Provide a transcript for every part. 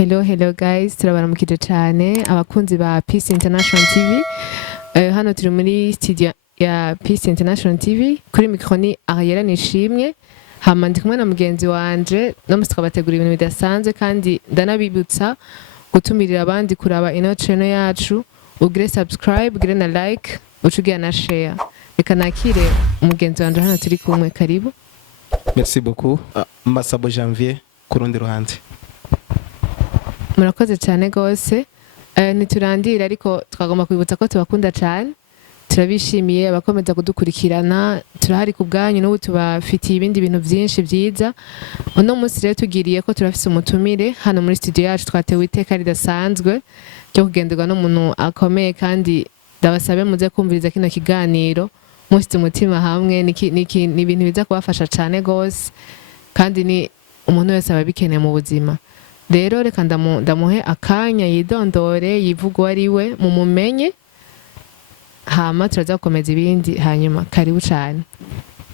Hello guys, turabaramukije cyane abakunzi ba Peace International TV. Hano turi muri studio ya Peace International TV. Kuri micro ni Ariela Nishimye. Hama ndi kumwe na mugenzi wanje no musikabategura ibintu bidasanzwe kandi ndanabibutsa gutumirira abandi kuraba ino channel yacu. Ugire subscribe, ugire na like, ucugira na share. Reka nakire umugenzi wanje hano turi kumwe, karibu. Merci beaucoup. Masabo Janvier kurundi ruhande. Murakoze cyane gose. Niturandira ariko twagomba kwibutsa ko tubakunda cyane. Turabishimiye abakomeza kudukurikirana, turahari ku bwanyu n'ubu tubafitiye ibindi bintu byinshi byiza. Uno munsi rero tugiriye ko turafise umutumire hano muri studio yacu, twatewe iteka ridasanzwe ryo kugenderwa n'umuntu akomeye, kandi ndabasabe muze kumviriza kino kiganiro musite umutima hamwe. Ni ibintu biza kubafasha cyane gose, kandi ni umuntu wese ababikeneye mu buzima. Rero reka ndamuhe akanya yidondore, yivuga ari we, mumumenye, hama turaza gukomeza ibindi hanyuma. Karibu cyane.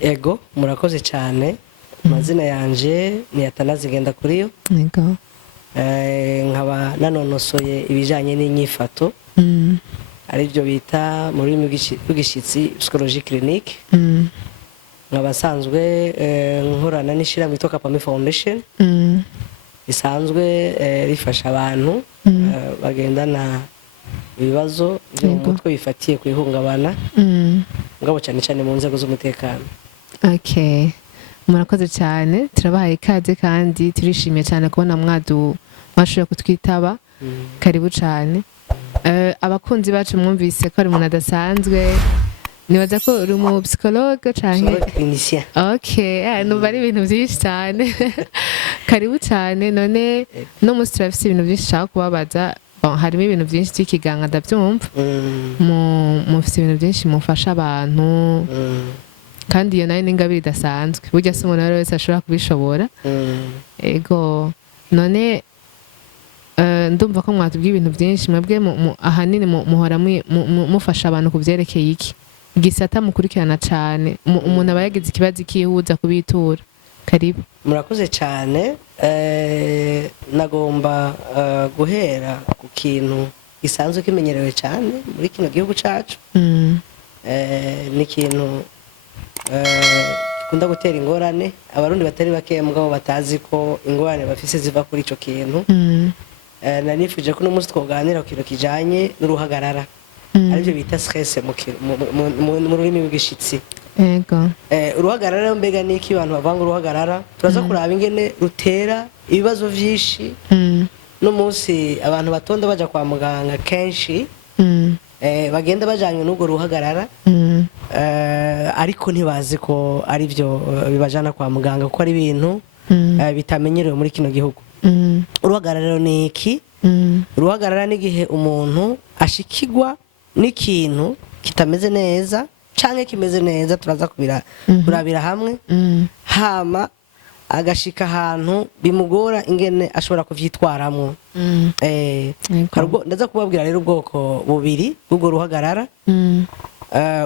Ego, murakoze cyane. Amazina yanje ni Atanazi Ngendakuriyo. Ego. Nkaba nanonosoye ibijanye n'inyifato. Aribyo bita muri rw'igishitsi psychologie clinique. Nkaba sanzwe nkorana n'ishira mwito Kapame Foundation. Isanzwe rifasha abantu bagendana ibibazo byo mu mutwe bifatiye ku ihungabana, ngabo cyane cyane mu nzego z'umutekano. Okay, murakoze cyane, turabahaye ikaze kandi turishimiye cyane kubona mwashoboye kutwitaba. Karibu cyane. Abakunzi bacu mwumvise ko ari umuntu adasanzwe, nibaza ko uri mu psychologue canke clinician. Okay, numva ari ibintu byinshi cyane. Karibu cyane. None no munsi turafise ibintu byinshi cyane kubabaza. Harimo ibintu byinshi by'ikiganga ndabyumva. Mufise ibintu byinshi mufasha abantu, kandi iyo nayo n'ingabire idasanzwe. Burya se umuntu wese ashobora kubishobora. Ego, none ndumva ko mwatubwiye ibintu byinshi. Mwebwe ahanini muhora mufasha abantu kuvyerekeye iki? Igisata mukurikirana cyane, umuntu aba yagize ikibazo kihuza kubitura. Karibu. Murakoze cyane. Nagomba guhera ku kintu gisanzwe kimenyerewe cyane muri kino gihugu cacu. Ni ikintu kunda gutera ingorane. Abarundi batari bake mugabo batazi ko ingorane bafise ziva kuri ico kintu. Nanifuje ko n'umunsi twoganira ku kintu kijanye n'uruhagarara, aribyo bita stress mu rurimi rw'igishitsi. Ego. Uruhagarara mbega niki abantu bavanga uruhagarara? Turaza kuraba ingene rutera ibibazo vyinshi. No munsi abantu batonda baja kwa muganga kenshi bagenda bajanywe n'ubwo ruhagarara, ariko ntibazi ko ari byo bibajana kwa muganga, kuko ari ibintu bitamenyerewe muri kino gihugu. Uruhagarara ni iki? Uruhagarara ni gihe umuntu ashikirwa n'ikintu kitameze neza canke kimeze neza, turaza kurabira hamwe, hama agashika ahantu bimugora ingene ashobora kuvyitwaramwo. Ndaza kubabwira rero ubwoko bubiri bw'ubwo ruhagarara.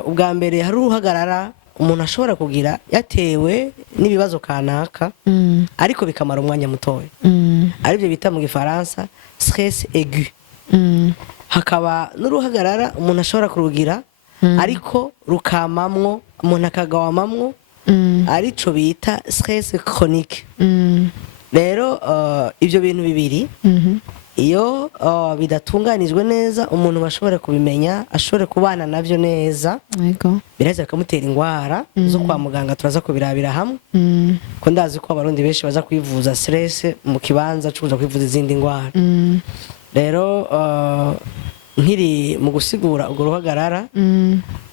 Ubwa mbere hari uruhagarara umuntu ashobora kugira yatewe n'ibibazo kanaka, ariko bikamara umwanya mutoya, aribyo bita mu gifaransa stress aigu. Hakaba n'uruhagarara umuntu ashobora kurugira ariko rukamamwo, umuntu akagawamamwo, arico bita stress chronique. Rero ibyo bintu bibiri iyo bidatunganijwe neza, umuntu bashobora kubimenya, ashobora kubana navyo neza, biraheza bikamutera ingwara zo kwa muganga. Turaza kubirabira hamwe, ko ndazi ko abarundi benshi baza kwivuza stress mu kibanza cyo kuja kwivuza izindi ngwara. Rero nkiri mu gusigura urwo ruhagarara,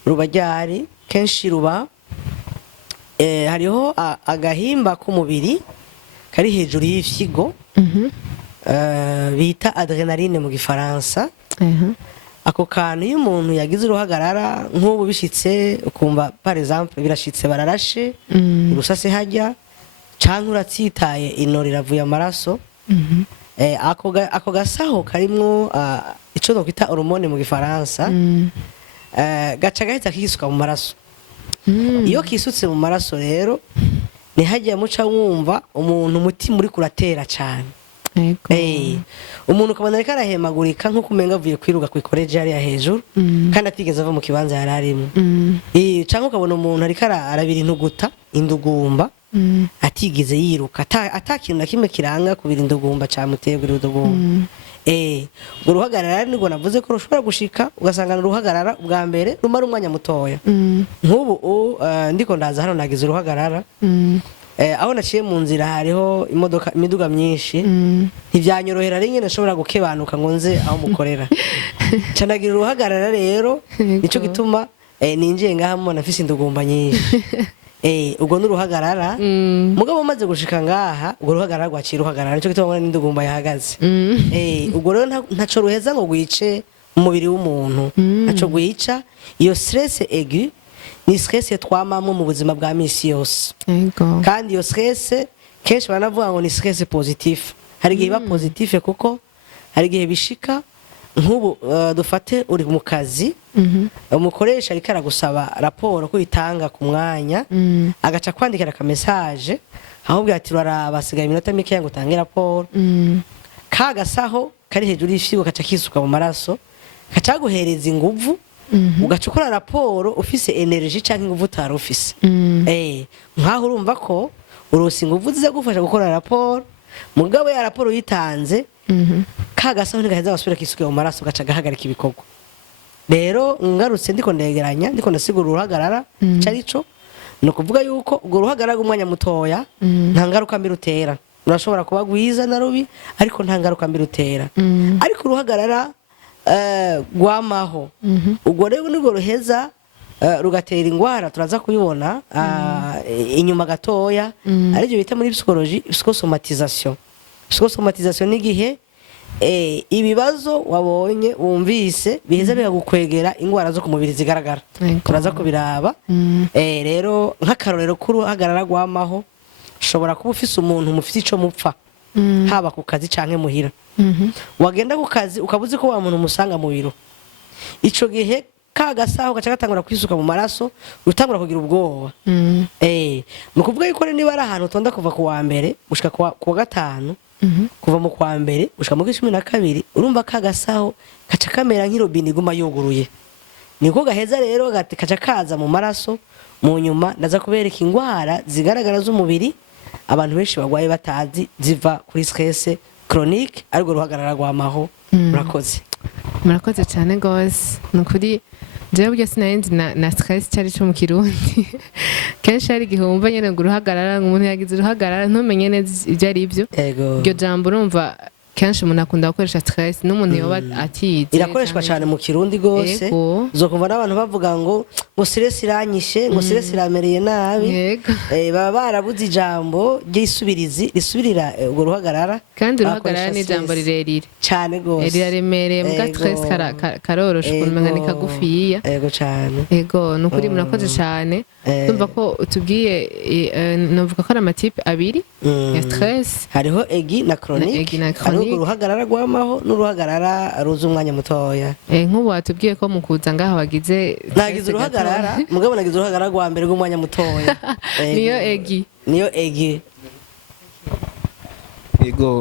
ruba ryari kenshi ruba hariho agahimba k'umubiri kari hejuru y'ifyigo bita adrenaline mu gifaransa. Ako kantu iyo umuntu yagize uruhagarara nk'ubu bishitse, ukumva par exemple birashitse bararashe urusase hajya canke uratsitaye inori ravuye amaraso, ako gasaho karimwo ico no kwita hormone mu gifaransa, gaca gahita kisuka mu maraso. Iyo kisutse mu maraso rero ni hajya muca wumva umuntu umutima uri kuratera cyane. Yego. Umuntu ukabona ariko arahemagurika nk'uko umenga avuye kwiruka ku ikoreje hariya hejuru kandi atigeze ava mu kibanza yari arimo. Cyangwa ukabona umuntu ariko arabira intuguta indugumba atigeze yiruka ata kintu na kimwe kiranga kubira indugumba camuteye kubira indugumba. Urwo ruhagarara nirwo navuze ko rushobora gushika ugasanga uruhagarara ubwa mbere rumara umwanya mutoya. Nk'ubu ndiko ndaza hano nagize uruhagarara. Aho naciye mu nzira hariho imiduga myinshi ntivyanyorohera ari nyene nshobora gukebanuka ngo nze aho mukorera. Canagira uruhagarara rero nico gituma ninjiye ngaha mubona mfise indugumba nyinshi. Ubwo n'uruhagarara mugabo maze gushika ngaha ubwo ruhagarara rwacira uruhagarara nico gituma mbona n'indugumba yahagaze. Ubwo rero ntaco ruheza ngo gwice umubiri w'umuntu, ntaco gwica iyo stress aiguë ni stress twamamwe mu buzima bwa misi yose. Kandi iyo stress kenshi banavuga ngo ni stress positif. Hari igihe iba positif kuko hari igihe bishika nk'ubu dufate uri mu kazi umukoresha ariko aragusaba raporo ko itanga ku mwanya agaca kwandikira ka message ahubwo ati raraba sigaye iminota mike yango utange raporo kagasaho kari hejuru y'ifyigo gaca kisuka mu maraso gaca guhereza inguvu ugaca ukora raporo ufise energy canke inguvu utari ufise. Nkaho urumva ko urosi inguvu ziza gufasha gukora raporo mugabo ya raporo yitanze kagasaho ntigaheza basubira kisuke mu maraso gaca gahagarika ibikorwa. Rero ngarutse ndiko ndegeranya ndiko ndasigura uruhagarara carico no kuvuga yuko ubwo ruhagarara umwanya mutoya nta ngaruka mbi rutera. Urashobora kuba gwiza na rubi ariko nta ngaruka mbi rutera. Ariko uruhagarara gwamaho ubwo rero nirwo ruheza rugatera ingwara turaza kubibona inyuma gatoya aribyo bita muri psychologie psychosomatisation. Psychosomatisation ni gihe ibibazo wabonye wumvise biheza bikagukwegera ingwara zo ku mubiri zigaragara. Turaza kubiraba. Rero nk'akarorero k'uruhagarara gwamaho ushobora kuba ufise umuntu mufite ico mupfa haba ku kazi canke muhira. Wagenda ku kazi ukabuze ko wa muntu musanga mu biro ico gihe kagasaho gaca gatangura kwisuka mu maraso utangura kugira ubwoba. Nukuvuga yuko niba ari ahantu utonda kuva ku wa mbere gushika ku wa gatanu kuva mu kwa mbere gushika mu 12 urumva kagasaho gaca kamera nk'irobini iguma yuguruye niko gaheza rero gaca kaza mu maraso mu nyuma ndaza kubereka ingwara zigaragara z'umubiri abantu benshi bagwaye batazi ziva kuri stress chronique ariko ruhagarara gwamaho. Murakoze cyane gose nukuri jewe byo sinayenzi na stress cyari cyo mu Kirundi kenshi ari gihumva nyene ngo uruhagarara umuntu yagize uruhagarara ntumenye neza ibyo ari byo. Iryo jambo urumva kenshi umuntu akunda gukoresha stress n'umuntu yoba atize irakoreshwa cyane mu Kirundi gose zokumva n'abantu bavuga ngo stress iranyishe ngo stress iramereye nabi. Baba barabuze ijambo ry'isubirizi risubirira ubwo ruhagarara kandi uruhagarara ni ijambo rirerire cyane gose riraremereye muga stress karoroshe kumenya ni kagufiya. Cyane nukuri murakoze cyane. Tumva ko utubwiye novuga ko ari amatipe abiri ya stress hariho aigu na chronique. Uruhagarara gwamaho n'uruhagarara ruza umwanya mutoya. Nk'ubu watubwiye ko mukuza ngaha wagize nagize uruhagarara mugabo nagize uruhagarara gwa mbere gw'umwanya mutoya. Niyo aigu.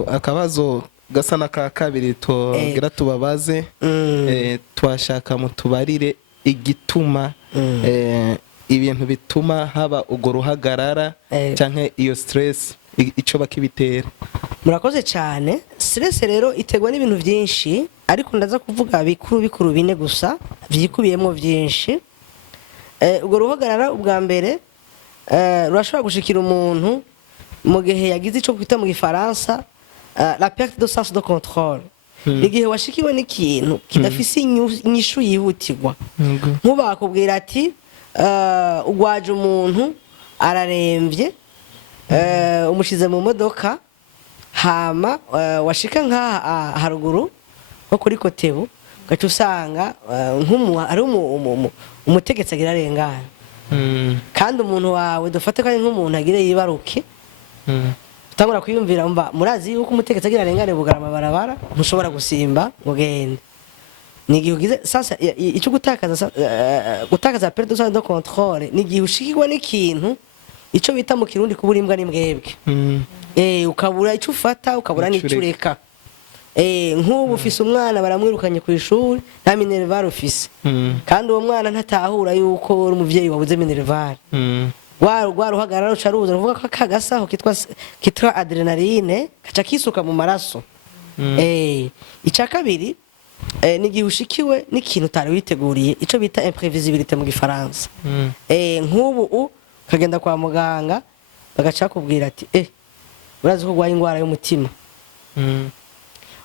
Akabazo gasa na ka kabiri twogira tubabaze twashaka mutubarire igituma ibintu bituma haba ugo ruhagarara canke iyo stress ico bakibitera. Murakoze cyane. Stress rero itegwa n'ibintu byinshi ariko ndaza kuvuga bikuru bine gusa vyikubiyemo byinshi. Ugo ruhagarara ubwa mbere rurashobora gushikira umuntu mu gihe yagize ico kwita mu Gifaransa la perte de sens de contrôle. Igihe washikiwe n'ikintu kidafise inyishu yihutirwa nk'ubakubwira ati ugwaje umuntu araremvye umushize mu modoka hama washika nka haruguru nko kuri Kotebu gaca usanga ari umutegetsi agira arengana kandi umuntu wawe dufate ko ari nk'umuntu agire yibaruke utangura kwiyumvira mba murazi yuko umutegetsi agira arengane bugarama barabara ntushobora gusimba ngo gende ni gihe ugize sasa ico gutakaza perte de contrôle ni gihe ushikirwa n'ikintu ico bita mu kirundi kubura imbwa n'imbwebwe. Ukabura ico ufata ukabura n'ico ureka. Nk'ubu ufise umwana baramwirukanye ku ishuri nta minerval ufise, kandi uwo mwana ntatahura yuko uri umuvyeyi wabuze minerval. Rwa ruhagarara ruca ruza ruvuga ko akagasaho kitwa adrenaline kaca kisuka mu maraso. Ica kabiri ni igihe ushikiwe n'ikintu utari witeguriye, ico bita imprévisibilité mu gifaransa. Nk'ubu kagenda kwa muganga bagaca kubwira ati urazi ko urwaye indwara y'umutima.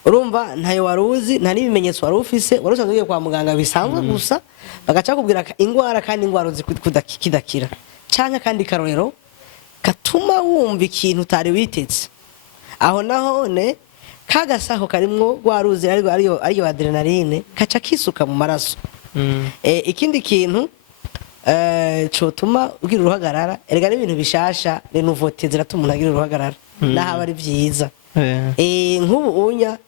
Urumva ntayo waruzi, nta n'ibimenyetso wari ufise, wari usanzwe ugiye kwa muganga bisanzwe gusa, bagaca kubwira indwara, kandi indwara uzi kidakira. Canke kandi karorero katuma wumva ikintu utari witeze, aho nahone kagasaho karimwo rwaruzi ariyo adrenaline kaca kisuka mu maraso. Ikindi kintu cotuma ugira uruhagarara, erega n'ibintu bishasha ni nouveauté ziratuma umuntu agira uruhagarara naho aba ari vyiza. Nk'ubu unya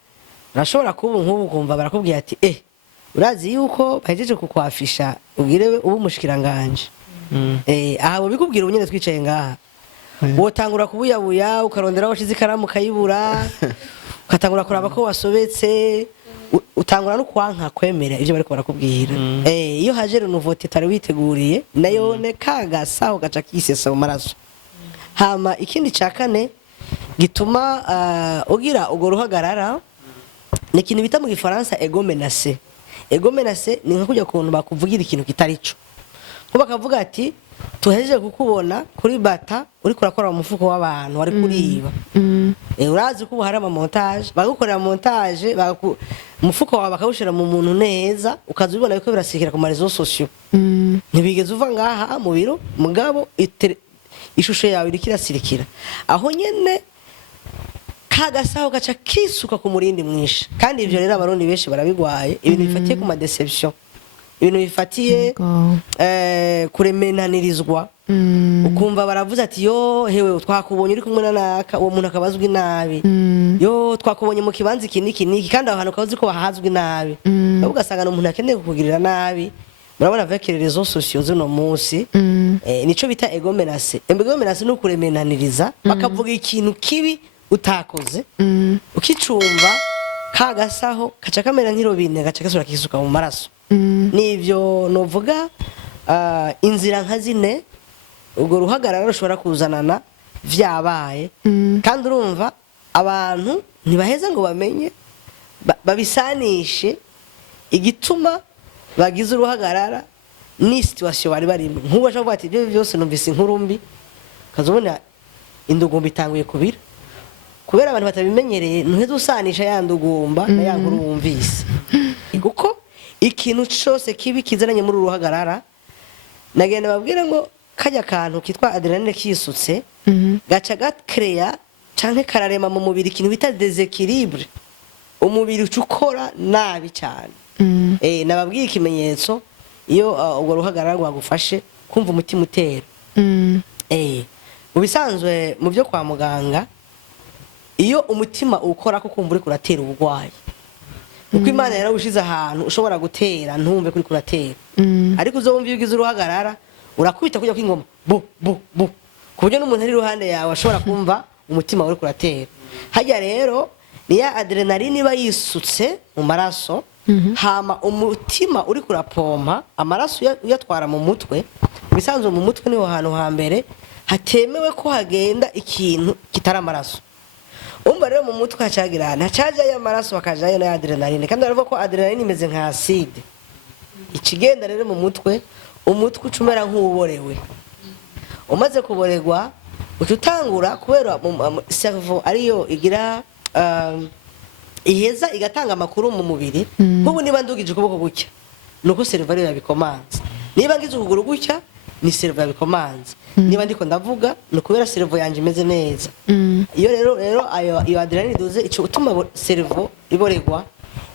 urashobora kuba nk'ubu kumva barakubwira ati urazi yuko bahejeje kukwafisha ugire ubu mushikiranganje. Aha bikubwira unyene twicaye ngaha, wotangura kubuyabuya ukarondera washize ikaramu kayibura, ukatangura kuraba ko wasobetse, utangura no kwanka kwemera ivyo bariko barakubwira. Iyo haje nouveauté tari witeguriye nayo ne kagasaho gaca kisesa mu maraso. Hama ikindi ca kane gituma ugira ugo ruhagarara ni ikintu bita mu gifaransa ego menacé. Ego menacé ni nka kujya kuntu bakuvugira ikintu kitari cyo, ko bakavuga ati tuhejeje kukubona kuri bata uri kurakora mu mufuko w'abantu wari kuriba. Urazi ko hari ama montage bagukorera montage mufuko wawe bakawushira mu muntu neza, ukazubibona yuko birasikira ku marezo sociaux. Ntibigeze uva ngaha mu biro mugabo ishusho yawe irikirasirikira aho nyene kagasaho gaca kisuka ku murindi mwinshi. Kandi ivyo rero abarundi benshi barabigwaye, ibintu bifatiye ku ma deception, ibintu bifatiye kuremenanirizwa. Ukumva baravuze ati yo hewe twakubonye uri kumwe naka, uwo muntu akabazwi nabi. Yo twakubonye mu kibanza iki niki niki, kandi aho hantu kavuze ko bahazwi nabi. Ugasanga umuntu akeneye kukugirira nabi. Murabona avec les réseaux sociaux zino munsi nico bita ego menacé. Ego menacé no kuremenaniriza, bakavuga ikintu kibi utakoze, ukicumva kagasaho kaca kamera nk'irobine gaca gasura kisuka mu maraso. Nivyo novuga inzira nka zine ubwo ruhagarara rushobora kuzanana vyabaye. Kandi urumva abantu ntibaheza ngo bamenye babisanishe igituma bagize uruhagarara ni situation bari barimo. Nk'ubu aje avuga ati ibyo byose numvise inkuru mbi, kazobona indugumba itanguye kubira, kubera abantu batabimenyereye. Ntuheze usanisha ya ndugumba na ya nkuru wumvise, kuko ikintu cyose kibi kizananye muri uruhagarara. Nagenda babwire ngo kajya kantu kitwa adrenaline kisutse gaca gakreya canke kararema mu mubiri ikintu bita déséquilibre, umubiri ucukora nabi cyane. Nababwiye ikimenyetso iyo ubwo ruhagarara rwagufashe kumva umutima utera. Ubisanzwe mu byo kwa muganga, iyo umutima ukora ko kumva uri kuratera ubugwayi, uko Imana yarawushize ahantu ushobora gutera ntumve kuri kuratera. Ariko uzumva iyo ugize uruhagarara urakubita kujya kw'ingoma bu bu bu, kuburyo n'umuntu ari ruhande yawe ashobora kumva umutima uri kuratera. Hajya rero ni ya adrenaline iba yisutse mu maraso. Hama umutima uri kurapompa amaraso uyatwara mu mutwe. Bisanzwe mu mutwe niho hantu hambere hatemewe ko hagenda ikintu kitari amaraso. Umva rero mu mutwe hacagira ntacaja y'amaraso bakajayo na adrenaline, kandi baravuga ko adrenaline imeze nka acide. Ikigenda rero mu mutwe, umutwe ucumera nk'uborewe. Umaze kuboregwa ututangura kubera cerveau ariyo igira iheza igatanga amakuru mu mubiri. Nk'ubu niba ndugije ukuboko gutya nuko cerveau ariyo yabikomanze, niba ngize ukuguru gutya ni cerveau yabikomanze, niba ndiko ndavuga no kubera cerveau yanje imeze neza. Iyo rero iyo adrenaline duze ico utuma cerveau iboregwa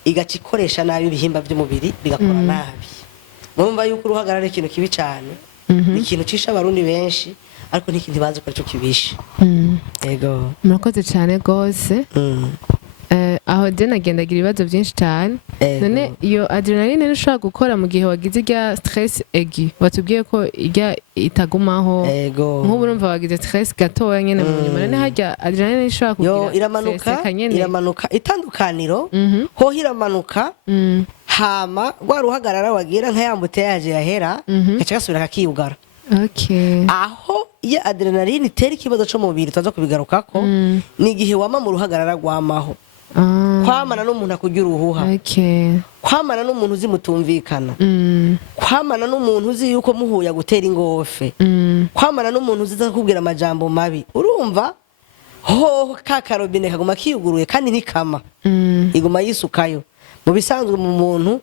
igaca ikoresha nabi ibihimba by'umubiri bigakora nabi. Murumva yuko uruhagarara ikintu kibi cyane, ikintu cisha abarundi benshi, ariko ntikindi bazi ko cyo kibisha. Yego, murakoze cyane gose. aho je nagendagira ibibazo byinshi cyane. None iyo adrenaline ntushobora gukora mu gihe wagize irya stress aigu watubwiye ko irya itagumaho nk'ubu urumva wagize stress gatoya nyene mu nyuma none harya adrenaline ishobora kugira iramanuka itandukaniro ho iramanuka hama rwa ruhagarara wagira nka yambute yaje yahera gaca gasubira kakiyugara. Aho iyo adrenaline itera ikibazo cyo mu mubiri tuza kubigarukako ni igihe wama mu ruhagarara rwamaho kwamana n'umuntu akugira uruhuha kwamana n'umuntu uzi mutumvikana kwamana n'umuntu uzi yuko muhuya gutera ingofe kwamana n'umuntu uzi kubwira amajambo mabi urumva ho kakarobine kaguma kiyuguruye kandi ntikama iguma yisukayo mu bisanzwe mu muntu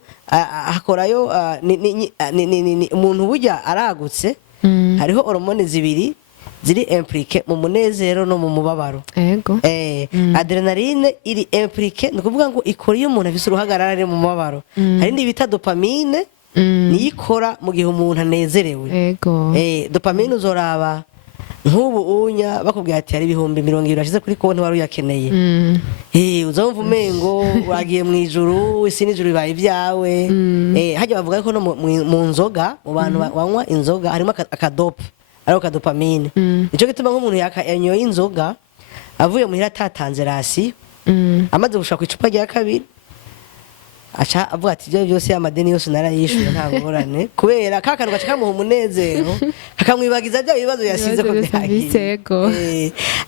akorayo umuntu burya aragutse hariho hormone zibiri ziri impliqué mu munezero no mu mubabaro. Adrenaline iri impliqué ni kuvuga ngo ikora iyo umuntu afise uruhagarara ari mu mubabaro. Hari indi bita dopamine niyo ikora mu gihe umuntu anezerewe. Dopamine uzoraba nk'ubu unya bakubwira ati hari ibihumbi 200 washize kuri konti wari uyakeneye. Uzumva umengo wagiye mu ijuru isi n'ijuru bibaye ibyawe. Hajya bavuga ko no mu nzoga mu bantu banywa inzoga harimo akadope ariko kadopamine. Nico gituma nk'umuntu yanyoye inzoga avuye muhira atatanze rasi amaze gushaka icupa rya kabiri acha avuga ati byo byose amadeni yose narayishuye nta ngorane kubera kakantu gaca kamuha umunezero kakamwibagiza bya bibazo yasize ko byagiye.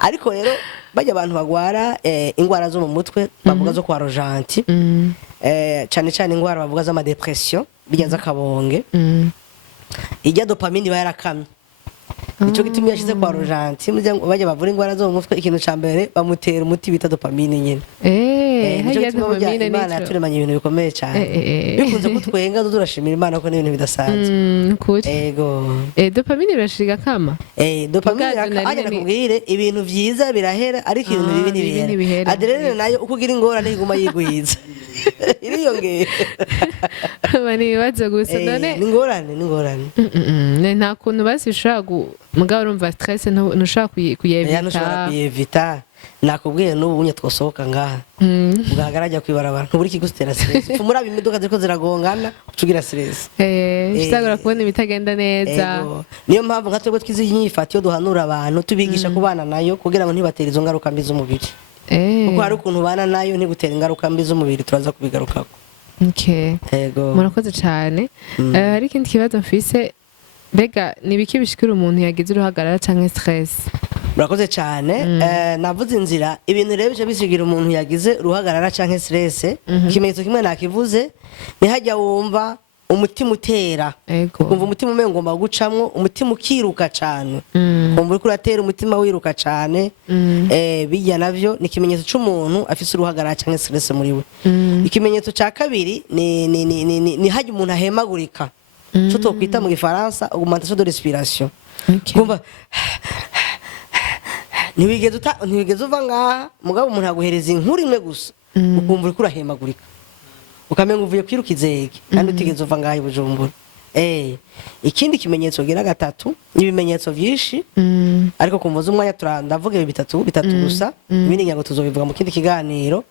Ariko rero bajya abantu bagwara ingwara zo mu mutwe bavuga zo kwa rojanti cyane cyane ingwara bavuga za depression bijya zakabonge ijya dopamine bayarakamye. Nico gituma yashize kwa rojanti bajya bavura ingwara zo mu mutwe ikintu ca mbere bamutera umuti bita dopamine nyene. Hajya dopamine Imana yaturemanye ibintu bikomeye cyane bikunze kutwenga durashimira Imana ko n'ibintu bidasanzwe. Dopamine birashiga kama dopamine ajya nakubwire ibintu vyiza birahera ariko ibintu bibi ntibihera. Adrenaline nayo ukugira ingorane iguma yigwiza iriyongera bani bibazo gusa none n'ingorane nta kuntu basishobora mugabo urumva stress ntushobora kuyevita. Nakubwiye n'ubu unye twosohoka ngaha ugahagarajya kwibarabara ntuburi kigustera stress muri abi imodoka ziko ziragongana ucugira stress ushobora kubona ibitagenda neza. Niyo mpamvu nka twebwe twize inyifatiyo duhanura abantu tubigisha kubana nayo kugira ngo ntibatere izo ngaruka mbi z'umubiri kuko hari ukuntu bana nayo ntibutera ingaruka mbi z'umubiri turaza kubigarukako. Murakoze cyane. Hari ikindi kibazo mfise mbega nibiki bishikira umuntu yagize uruhagarara canke stress? Murakoze cyane. Navuze inzira ibintu rero bice bisigira umuntu yagize uruhagarara canke stress ikimenyetso kimwe nakivuze ni hajya wumva umutima utera ukumva umutima umengo ngomba gucamwo umutima ukiruka cyane kumva uri kuratera umutima wiruka cyane bijya navyo ni ikimenyetso cy'umuntu afise uruhagarara canke stress muri we. Ikimenyetso ca kabiri ni hajya umuntu ahemagurika cyo twokwita mu gifaransa augmentation de respiration. Kumva ntiwigeze uva ngaha mugabo umuntu aguhereza inkuru imwe gusa ukumva uri kurahemagurika ukamenga uvuye kwiruka izege kandi utigeze uva ngaha i Bujumbura. Ikindi kimenyetso gira gatatu ibimenyetso byinshi ariko kumvuza umwanya ndavuga bitatu gusa ibindi nyango tuzobivuga mu kindi kiganiro.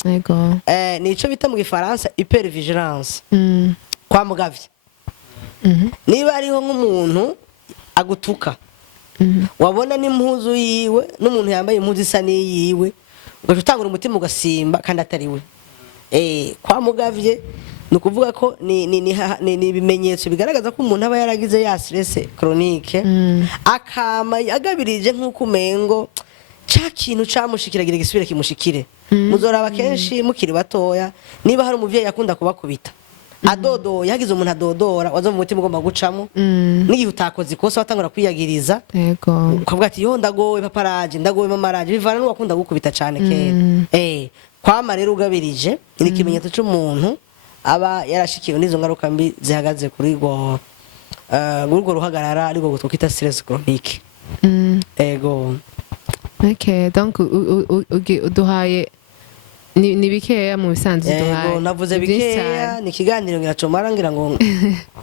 Nico bita mu gifaransa hypervigilance kwa mugavye. Niba ariho nk'umuntu agutuka wabona n'impuzu yiwe n'umuntu yambaye impuzu isa n'iyiwe ugatangura umutima ugasimba kandi atari we. Kwa mugavye nukuvuga ko ni ibimenyetso bigaragaza ko umuntu aba yaragize ya stress chronique akama agabirije nk'uko umengo ca kintu camushikiragira gisubire kimushikire. Muzoraba kenshi mukiri batoya niba hari umuvyeyi akunda kubakubita adodo yagize umuntu adodora wazo mu mutima ugomba gucamo n'igihe utakoze ikosa watangura kwiyagiriza ukavuga ati yo ndagowe paparaje ndagowe mamaraje bivana n'uwakunda gukubita cyane kera. Kwama rero ugabirije ni ikimenyetso cy'umuntu aba yarashikiwe n'izo ngaruka mbi zihagaze kuri urwo ruhagarara ariko gutwita stress chronique. Donc uduhaye ni bikeya mu bisanzwe duhaye. Yego navuze Ni byinshi bikeya cyane. ni ikiganiro ngiracomara ngira ngo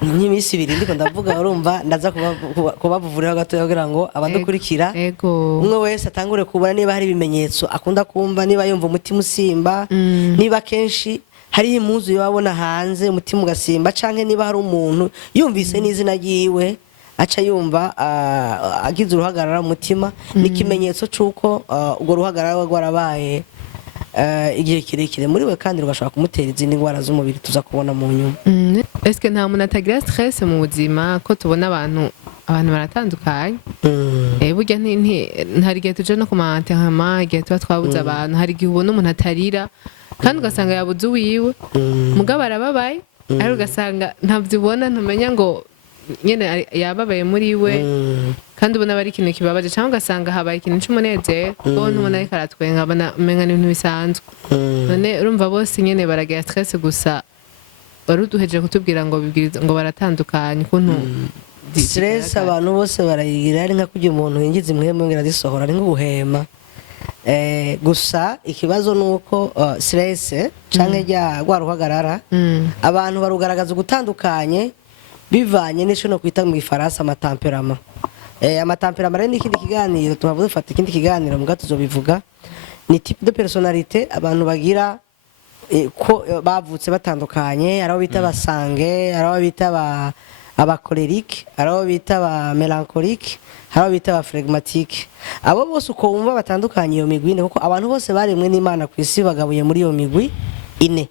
nk'iminsi ibiri ndiko ndavuga urumva ndaza kubavuvurira gatoya kugira ngo abadukurikira Ego. umwe wese atangure kubona niba hari ibimenyetso akunda kumva, niba yumva umutima usimba, niba kenshi hari impuzu yabona hanze umutima ugasimba, canke niba hari umuntu yumvise n'izina ryiwe aca yumva agize uruhagarara mu mutima, ni ikimenyetso c'uko urwo ruhagarara rwarabaye igihe kirekire muri we, kandi rugashobora kumutera izindi ndwara z'umubiri tuza kubona mu nyuma. Eske nta muntu atagira stress mu buzima ko tubona abantu baratandukanye? Burya hari igihe tuje no ku maenterrement, igihe tuba twabuze abantu, hari igihe ubona umuntu atarira kandi ugasanga yabuze uwiwe mugabo arababaye, ariko ugasanga ntabyo ubona, ntumenya ngo nyene yababaye muri we, kandi ubona bari ikintu kibabaje, cyangwa ugasanga habaye ikintu c'umunezero ubona umuntu ariko aratwenga umenga n'ibintu bisanzwe. None urumva bose nyene baragira stress, gusa wari uduhejeje kutubwira ngo baratandukanye ukuntu stress abantu bose barayigira, ari nka kurya umuntu yinjiza imwemu ngira zisohora, ari nko guhema. Gusa ikibazo nuko stress canke rwa ruhagarara abantu barugaragaza gutandukanye bivanye n'ico no kwita mu Ifaransa amatemperament. Amatemperament rero ni ikindi kiganiro tuhavuze, fata ikindi kiganiro muga tuzobivuga. Ni type de personnalité abantu bagira ko bavutse batandukanye, ari abo bita basange, ari abo bita aba cholerique, ari abo bita ba mélancolique, ari abo bita ba phlegmatique. Abo bose uko wumva batandukanye iyo migwi, kuko abantu bose baremwe n'Imana ku isi bagabuye muri iyo migwi ine.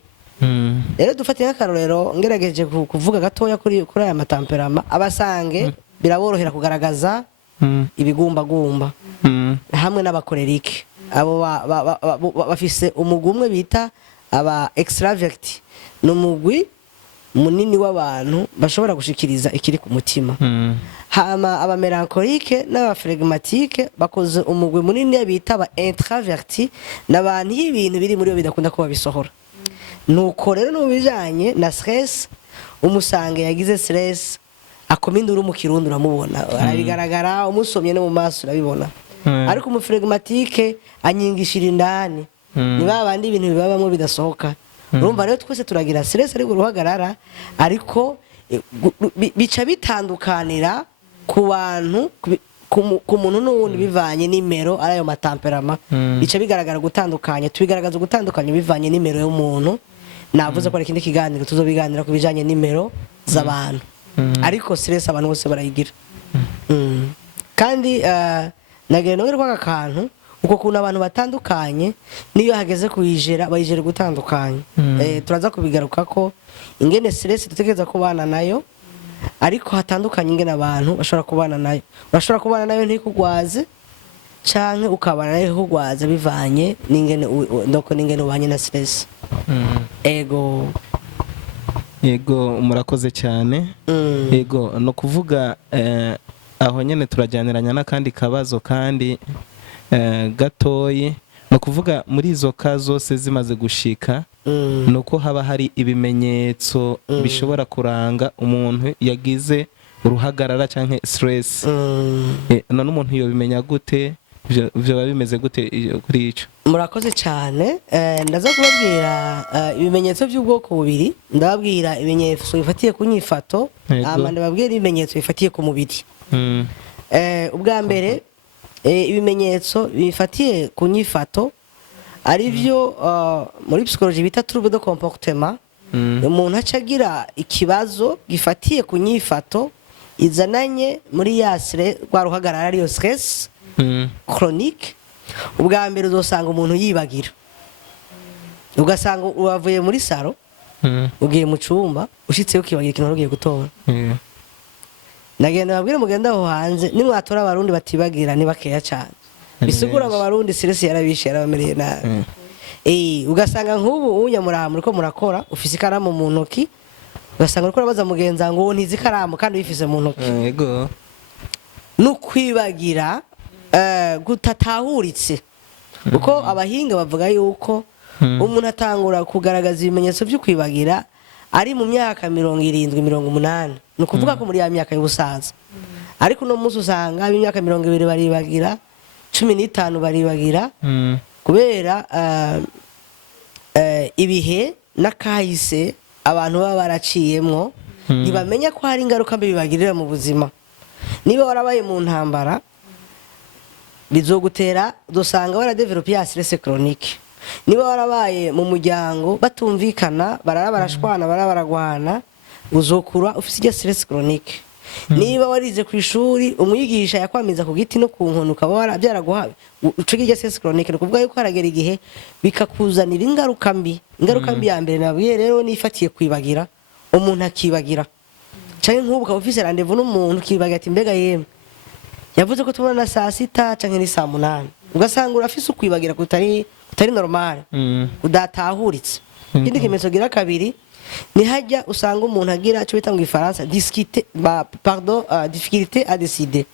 Rero dufatiye nk'akarorero ngerageje kuvuga gatoya kuri aya matemperament. Abasange biraborohera kugaragaza ibigumbagumba hamwe n'abakorerike. Abo bafise umugwi umwe bita aba extravert, n'umugwi munini w'abantu bashobora gushikiriza ikiri ku mutima. Hama aba melancholique n'aba phlegmatique bakoze umugwi munini bita aba introverti, n'abantu y'ibintu biri muri bo bidakunda kuba bisohora. Nuko rero n'ubijanye na stress, umusange yagize stress akoma induru mu kirundi uramubona, arabigaragara, umusomye no mu maso urabibona. Ariko umu phlegmatique anyingishira indani, ni babandi ibintu bibabamwe bidasohoka. Urumva rero twese turagira stress ariko ruhagarara, ariko bica bitandukanira ku bantu, ku muntu n'uwundi bivanye nimero ari ayo matemperament. Bica bigaragara gutandukanye, tubigaragaza gutandukanye bivanye nimero y'umuntu. Navuze ko ari ikindi kiganiro tuzobiganira ku bijanye nimero z'abantu, ariko stress abantu bose barayigira. Kandi nagenda no kwaka kantu uko kuna abantu batandukanye niyo hageze kuyijera bayijere gutandukanye. Turaza kubigaruka ko ingene stress dutegereza kubana nayo, ariko hatandukanye ingene abantu bashobora kubana nayo. Bashobora kubana nayo ntikugwaze canke ukabana nayo kugwaza bivanye n'ingene ubanye na stress. Ego murakoze cyane. Ego no kuvuga aho nyene turajyaniranya n'akandi kabazo kandi gatoyi, no kuvuga muri izo ka zose zimaze gushika nuko haba hari ibimenyetso bishobora kuranga umuntu yagize uruhagarara canke stress. None umuntu yo bimenya gute? Byo bimeze gute kuri ico? Murakoze cyane. Ndaza kubabwira ibimenyetso by'ubwoko bubiri. Ndababwira ibimenyetso bifatiye ku nyifato, amande babwira ibimenyetso bifatiye ku mubiri. Ubwa mbere ibimenyetso bifatiye ku nyifato ari byo muri psychologie bita trouble de comportement. Umuntu acagira ikibazo gifatiye ku nyifato izananye muri yasire rwa ruhagarara ariyo stress chronique. Ubwa mbere uzosanga umuntu yibagira, ugasanga uwavuye muri saro ugiye mu cumba ushitse ukibagira ikintu ugiye gutora. Nagenda babwire mugenda aho hanze nimwatora abarundi batibagira ni bakeya cyane, bisigura ngo abarundi stress yarabishe yarabamereye nabi. Ugasanga nk'ubu unyamura muriko murakora ufise ikaramu mu ntoki, ugasanga uriko urabaza mugenza ngo ntizi ikaramu kandi uyifise mu ntoki. Yego nukwibagira gutatahuritse, uko abahinga bavuga yuko umuntu atangura kugaragaza ibimenyetso byo kwibagira ari mu myaka 70-80. Ni ukuvuga ko muri ya myaka y'ubusaza. Ariko no munsi usanga imyaka 20 baribagira, 15 baribagira kubera ibihe n'akahise abantu baba baraciyemwo ntibamenya ko hari ingaruka mbi bibagirira mu buzima. Niba warabaye mu ntambara bizogutera dusanga waradevelope ya stress chronique. Niba warabaye mu muryango batumvikana barashwana baragwana uzokura ufite stress chronique. Niba warize ku ishuri umwigisha yakwamiza ku giti no ku nkono ukaba warabyaraguha ucugira stress chronique, no kuvuga yuko haragera igihe bikakuzanira ingaruka mbi. Ingaruka mbi ya mbere nabuye rero nifatiye kwibagira, umuntu akibagira canke nk'ubu ukaba ufise rendez-vous n'umuntu ukibagira ati mbega yemwe yavuze ko tubona saa 6 canke ni saa 8, ugasanga urafise ukwibagira kutari normal udatahuritse. Ikindi kimenyetso gira kabiri ni hajya usanga umuntu agira cyo bita mu Gifaransa difficulté à décider.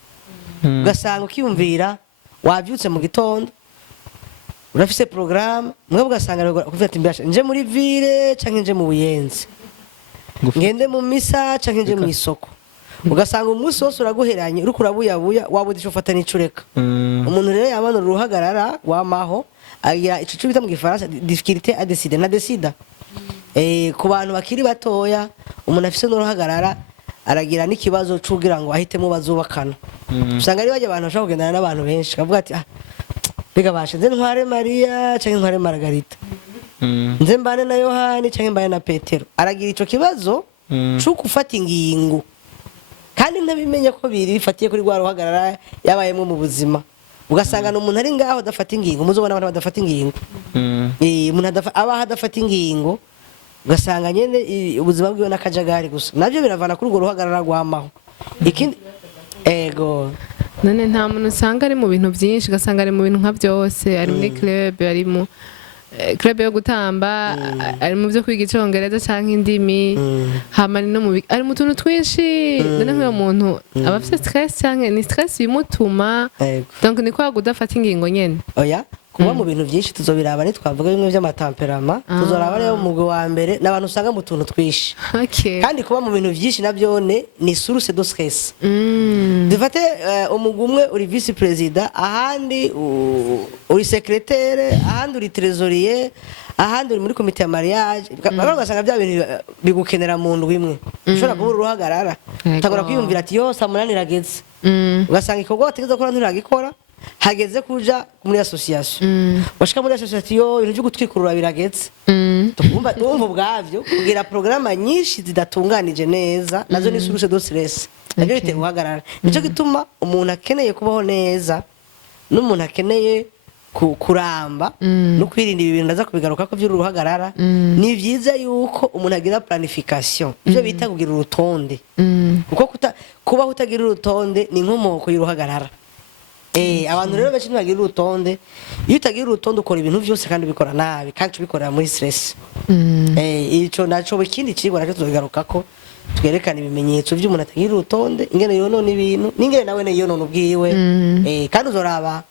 Ugasanga ukiyumvira wabyutse mu gitondo urafise programme mwe ugasanga kuvuga ati mbasha nje muri ville canke nje mu Buyenzi, ngende mu misa canke nje mu isoko. Ugasanga umunsi wose uraguheranye uri kurabuyabuya wabuze cyo ufata n'icureka. Umuntu rero yamanura uruhagarara wamaho agira ico bita mu Gifaransa difficulté à décider na décida. Ku bantu bakiri batoya umuntu afise n'uruhagarara aragira n'ikibazo cugira ngo ahitemo bazubakana. Usanga ari baje abantu bashaka kugendana n'abantu benshi kavuga ati biga bashize ntware Maria canke ntware Margarita, nze mbane na Yohani canke mbane na Petero. Aragira ico kibazo cyo gufata ingingo kandi ntabimenye ko bifatiye kuri rwa ruhagarara yabayemo mu buzima. Ugasanga n'umuntu ari ngaho adafata ingingo, muzobona abantu badafata ingingo. Umuntu adafata ingingo ugasanga nyene ubuzima bwiwe n'akajagari gusa, navyo biravana kuri urwo ruhagarara rwamaho. Ikindi ego none nta muntu usanga ari mu bintu byinshi, ugasanga ari mu bintu nka byose, ari muri club, ari mu club yo gutamba, ari mu byo kwiga icongereza canke indimi, hamani no mu ari mu tuntu twinshi. None nk'uyo muntu aba afite stress canke ni stress bimutuma, donc ni kwa kudafata ingingo nyene. Oya kuba mu bintu byinshi tuzobiraba ni twavuga bimwe by'amatemperament, tuzoraba rero mu wa mbere n'abantu usanga mu tuntu twishi. Kandi kuba mu bintu byinshi nabyone ni source de stress. Dufate umugumwe uri vice president, ahandi uri secrétaire, ahandi uri trésorier, ahandi uri muri comité ya mariage. Ugasanga bya bintu bigukenera mu ndwi imwe. Ushobora kuba uruhagarara utagora kwiyumvira ati yo saa 8 irageze. Ugasanga ikorwa wategeza ko nturagikora hageze kuja muri association. Washika muri association ibintu byo gutwikurura birageze. Tukumva numva ubwavyo kugira programme nyinshi zidatunganije neza nazo ni source de stress. Nabyo bite guhagarara. Nico gituma umuntu akeneye kubaho neza n'umuntu akeneye kuramba no kwirinda ibintu ndaza kubigaruka ko by'uruhagarara. Ni byiza yuko umuntu agira planification, ibyo bita kugira urutonde. Kuko kubaho utagira urutonde ni inkomoko y'uruhagarara. Abantu rero benshi ntibagira urutonde. Iyo utagira urutonde ukora ibintu byose kandi ubikora nabi kandi ubikorera muri stress. Ico naco ikindi cigwa naco tuzogaruka ko twerekana ibimenyetso by'umuntu atagira urutonde, ingene yonona ibintu n'ingene nawe ne yonona ubwiwe. Kandi uzoraba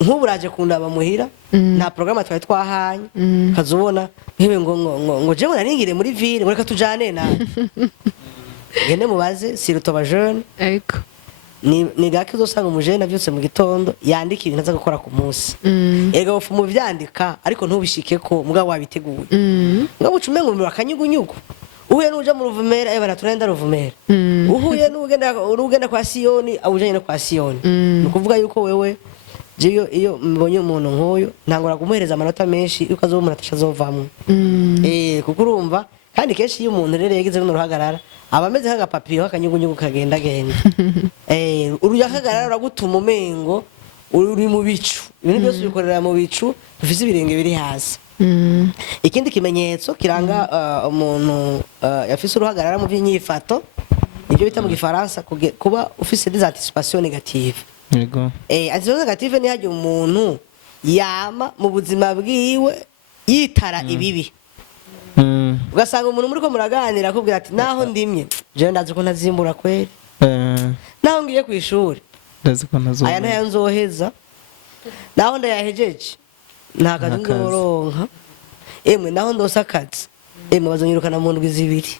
nk'uburaje kundaba muhira nta programme twari twahanye kazubona nkibe ngo jewe naringire muri ville ngo reka tujane na gende mubaze siruto ba jeune ni gake uzosanga umujene avyutse mu gitondo yandika ibintu aza gukora ku munsi. Ega ufu mu vyandika ariko ntubishike ko mugabo wabiteguye. Ngabo ucume ngo akanyugunyugu uhuye n'uja mu ruvumera bana turenda ruvumera, uhuye n'ugenda kwa Siyoni abujanye no kwa Siyoni. Nukuvuga yuko wewe iyo mbonye umuntu nk'uyu ntangora kumuhereza amanota menshi yuko azomuntu atashazovamwe. Kuko urumva kandi kenshi iyo umuntu rero yagize n'uruhagarara aba ameze nk'agapapiyo k'akanyugunyugu kagenda genda. Uruhagarara uragutuma umengo uri mu bicu, ibintu byose bikorera mu bicu bifise ibirenge biri hasi. Ikindi kimenyetso kiranga umuntu yafise uruhagarara mu by'inyifato ibyo bita mu Gifaransa kuba ufise des anticipations négatives. Anticipations négatives ni hajye umuntu yama mu buzima bwiwe yitara ibibi. Ugasanga umuntu muri ko muraganira akubwira ati naho ndimye je ndazi ko ntazimbura kweri, naho ngiye ku ishuri ndazi ko ntazoheza, aya nayo nzoheza, naho ndayahejeje nta kazi nzoronka, naho ndosa akazi bazonyirukana mu ndwi zibiri,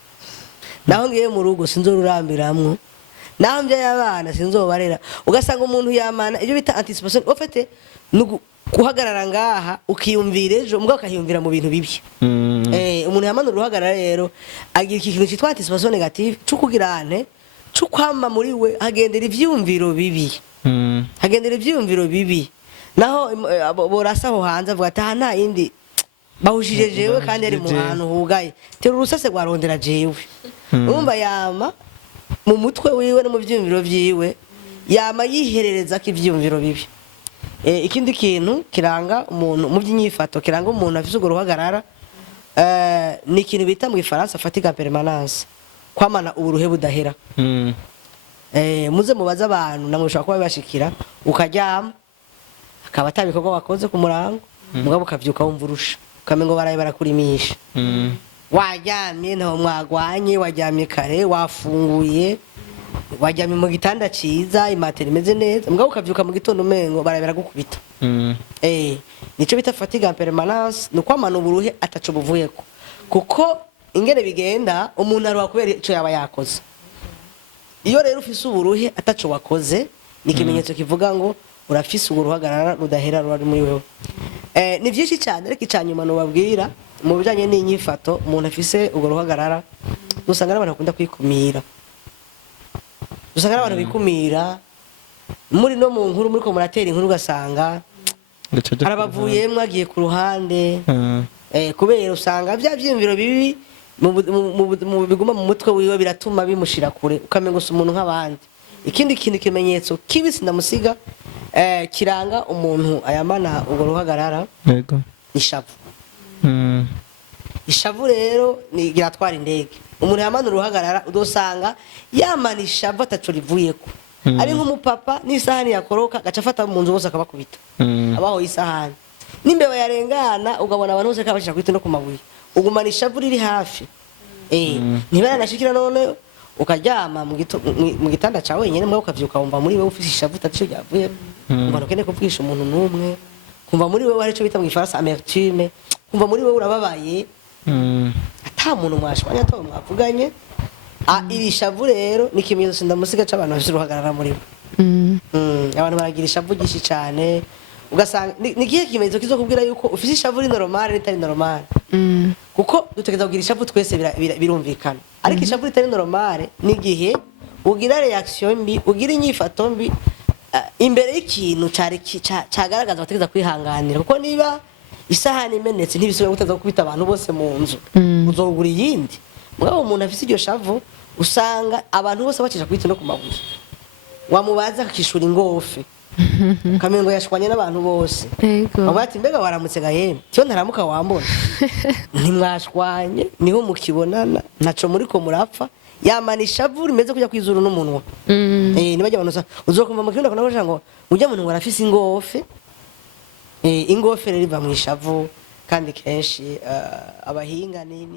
naho ngiye mu rugo sinzorurambiramwo, naho mbyaye abana sinzobarera. Ugasanga umuntu yamana ibyo bita anticipation ofete guhagarara ngaha ukiyumvira ejo mbwa ukahiyumvira mu bintu bibi. Umuntu yamanura uruhagarara rero agira iki kintu cyitwa anticipation negative cyo kugirane cyo kwama muri we hagendera ivyumviro bibi. Hagendera ivyumviro bibi. Naho borasa aho hanze avuga ati nta yindi bahushije jewe kandi ari mu hantu hugaye. Tera urusase rwarondera jewe. Urumva yama mu mutwe wiwe no mu vyumviro vyiwe yama yiherereza ko ivyumviro bibi. Ikindi kintu kiranga umuntu mu by'inyifato kiranga umuntu afise urwo ruhagarara ni ikintu bita mu Gifaransa fatigue permanence kwamana uburuhe budahera. Muze mubaza abantu namwe ushaka kuba bashikira ukaryama akaba atabikorwa wakoze ku murango mugabo ukavyuka wumva urusha ukamengo baraye barakurimisha. Waryamye ntaho mwagwanye waryamye kare wafunguye wajyamye mu gitanda ciza imatera imeze neza mugabo ukavyuka mu gitondo mengo barabera gukubita. Nico bita fatigue permanence nuko amana uburuhe ataco buvuyeko kuko ingene bigenda umuntu aruha kubera ico yaba yakoze. Iyo rero ufise uburuhe ataco wakoze ni kimenyetso kivuga ngo urafise uruhagarara rudahera ruri muri wewe. Ni vyinshi cyane ariko icanyuma no babwira mu bijanye n'inyifato umuntu afise urwo ruhagarara usanga abantu bakunda kwikumira. Usanga abantu bikumira muri no mu nkuru muri ko muratera inkuru ugasanga arabavuyemwe agiye ku ruhande. Kubera usanga bya vyimviro bibi mu biguma mu mutwe wiwe biratuma bimushira kure ukamengo umuntu nk'abandi. Ikindi kintu kimenyetso kibisi ndamusiga kiranga umuntu ayamana urwo ruhagarara yego ishavu. Ishavu rero ni giratwara indege. Umuntu yamana uruhagarara udosanga yamana ishavu ataco rivuyeko. Ari nk'umupapa n'isahani yakoroka gaca afata mu nzu bose akabakubita. Abaho isahani n'imbeba yarengana ugabona abantu bose kabashira kwita no kumabuye ugumana ishavu riri hafi. Ntibara nashikira none ukaryama mu gitanda cawe wenyene mwe ukavyuka wumva muri wewe ufise ishavu ataco ryavuye. Umva nokene ko bwisha umuntu numwe kumva muri wewe hari ico bita mu Gifaransa amertume kumva muri wewe urababaye. Ata muntu mwashwanya to mwavuganye. Iri shavu rero ni kimenyetso ndamusiga c'abantu bafite uruhagarara muri bo. Abantu baragira ishavu gishi cyane ugasanga ni gihe kimenyetso kizokubwira yuko ufite ishavu ri normal ritari normal. Kuko dutegeza kugira ishavu twese birumvikana ariko ishavu ritari normal ni gihe ugira reaction mbi ugira inyifato mbi imbere y'ikintu cagaragaza bategeza kwihanganira kuko niba isahani imenetse ntibisubira guteza kubita abantu bose mu nzu uzogura iyindi. Mugabo umuntu afise iryo shavu usanga abantu bose bacisha kwita no kumabuye wamubaza akishura ingofe kamengo yashwanye n'abantu bose abati mbega waramutse gahembe cyo ntaramuka wambona ntimwashwanye niho mukibonana naco muri ko murapfa yamana ishavu rimeze kujya kwizuru n'umunwa. Nibajya abantu uzokumva mu kirundo kana ngo ujya muntu warafise ingofe. Ingofe riva mu ishavu kandi kenshi abahinga ni